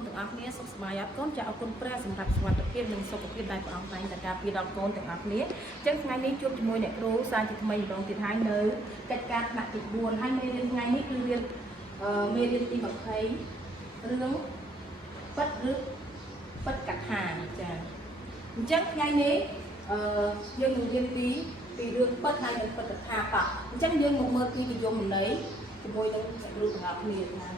នទាំងអស់គ្នាសុខសប្បាយអត់កូនចាអរគុណព្រះសម្រាប់សុខភាពនិងសុខភាពដែលព្រះអង្គតែងតែការពារដល់កូនទាំងអស់គ្នាអញ្ចឹងថ្ងៃនេះជួបជាមួយអ្នកគ្រូសាជាថ្មីម្ដងទៀតហើយនៅកិច្ចការថ្នាក់ទី4ហើយមេរៀនថ្ងៃនេះគឺរៀនមេរៀនទី20រឿងពិតឬពិតកថាចាអញ្ចឹងថ្ងៃនេះយើងនឹងរៀនពីរឿងពិតហើយនិងពិតកថាតោះអញ្ចឹងយើងមកមើលពីនិយមន័យជាមួយនឹងអ្នកគ្រូទាំងអស់គ្នាណា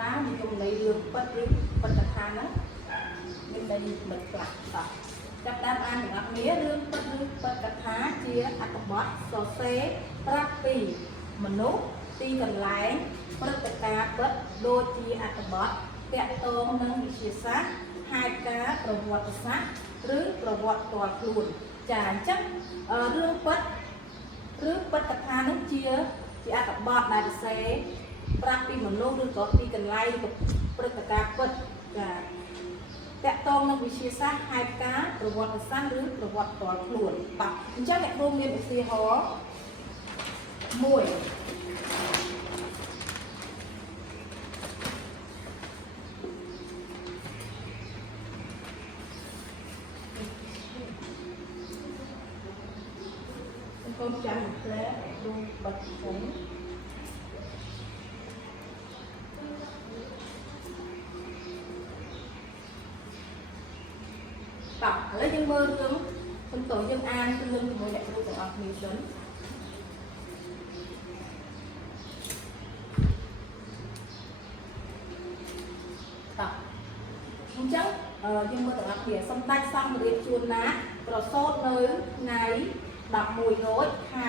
តើនិយមន័យរឿងពិតឬពិតកថាហ្នឹងមានន័យមិនខ្លះតោះចាប់តាមអានទាំងអស់គ្នារឿងពិតឬពិតកថាជាអត្ថបទសរសេរប្រាប់ពីមនុស្សទីកន្លែងព្រឹត្តិការណ៍ពិតដូចជាអត្ថបទតាក់ទងនឹងវិទ្យាសាស្ត្រហេតុការណ៍ប្រវត្តិសាស្ត្រឬប្រវត្តិផ្ទាល់ខ្លួនចាអញ្ចឹងរឿងពិតឬពិតកថានឹងជាអត្ថបទដែលសរសេរប្រាប់ពីមនុស្សឬក៏ទីកន្លែងព្រឹត្តិការណ៍ពិតចាតាក់ទងនឹងវិទ្យាសាស្ត្រហេតុការណ៍ប្រវត្តិសាស្ត្រឬប្រវត្តិផ្ទាល់ខ្លួនបាទអញ្ចឹងអ្នកគ្រូមានឧទាហរណ៍មួយកូនចាំផ្លែดูบัตรผมតោះឥឡូវយើងមើលរឿងសំទោយើងអានរឿងជាមួយអ្នកគ្រូទាំងអស់គ្នាសិនតោះអញ្ចឹងយើងមើលទាំងអស់គ្នាសម្ដេចសង្ឃរាជជួនណាប្រសូតនៅថ្ងៃ11រោចខែ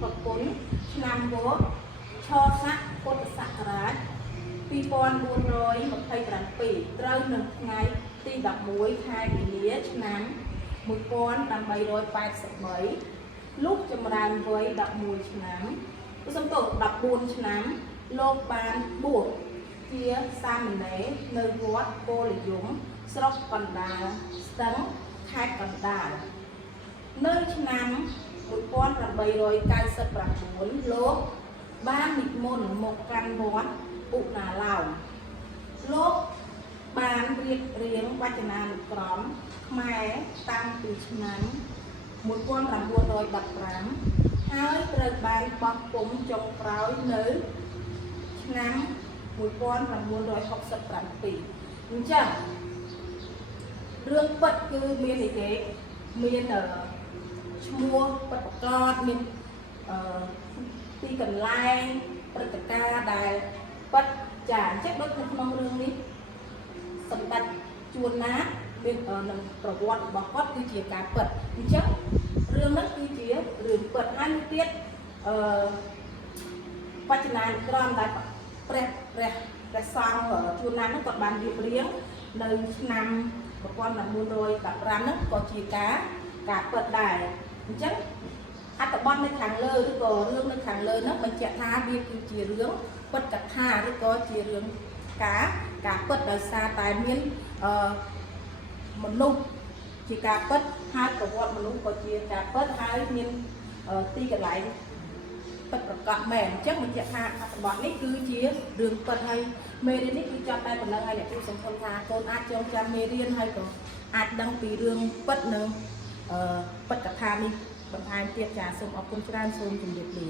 ប្រពន្ធឆ្នាំវស្សាឆស័កពុទ្ធសករាជ2427ត្រូវនឹងថ្ងៃទី11ខែមីនាឆ្នាំ1883លោកចម្រើនវ័យ11ឆ្នាំសំទោស14ឆ្នាំលោកបានបួសជាសាមណេរនៅវត្តពលយមស្រុកកណ្ដាលស្ទឹងខេត្តកណ្ដាលនៅឆ្នាំ1899លោកបាននិមន្តមកកាន់វត្តឧណាឡោមលោកបានរៀបរៀងវចនានុក្រមខ្មែរតាំងពីឆ្នាំ1915ហើយត្រូវបានបោះពុម្ពចុងក្រោយនៅឆ្នាំ1967អញ្ចឹងរឿងពិតគឺមាននិយាយមានឈ្មោះពិតប្រាកដមានទីកន្លែងព្រឹត្តិការណ៍ដែលពិតចាអញ្ចឹងដូចនៅក្នុងរឿងនេះសម្ដេចជួនណាមាននឹងប្រវត្តិរបស់គាត់គឺជាការពិតអញ្ចឹងរឿងនេះគឺជារឿងពិតហើយមួយទៀតវចនានុក្រមដែលព្រះសង្ឃជួនណានោះគាត់បានរៀបរៀងនៅឆ្នាំ1915នោះក៏ជាការពិតដែរអញ្ចឹងអត្ថបទនៅខាងលើឬក៏រឿងនៅខាងលើនោះបញ្ជាក់ថាវាគឺជារឿងពិតកថាឬក៏ជារឿងការពិតដោយសារតែមានមនុស្សជាការពិតហើយប្រវត្តិមនុស្សក៏ជាការពិតហើយមានទីកន្លែងពិតប្រកបមែនអញ្ចឹងបញ្ជាក់ថាអត្ថបទនេះគឺជារឿងពិតហើយមេរៀននេះគឺចប់តែប៉ុណ្ណឹងហើយអ្នកគ្រូសង្ឃឹមថាកូនអាចចងចាំមេរៀនហើយក៏អាចដឹងពីរឿងពិតនិងពិតកថានេះបន្ថែមទៀតចាសូមអរគុណច្រើនសូមជម្រាបលា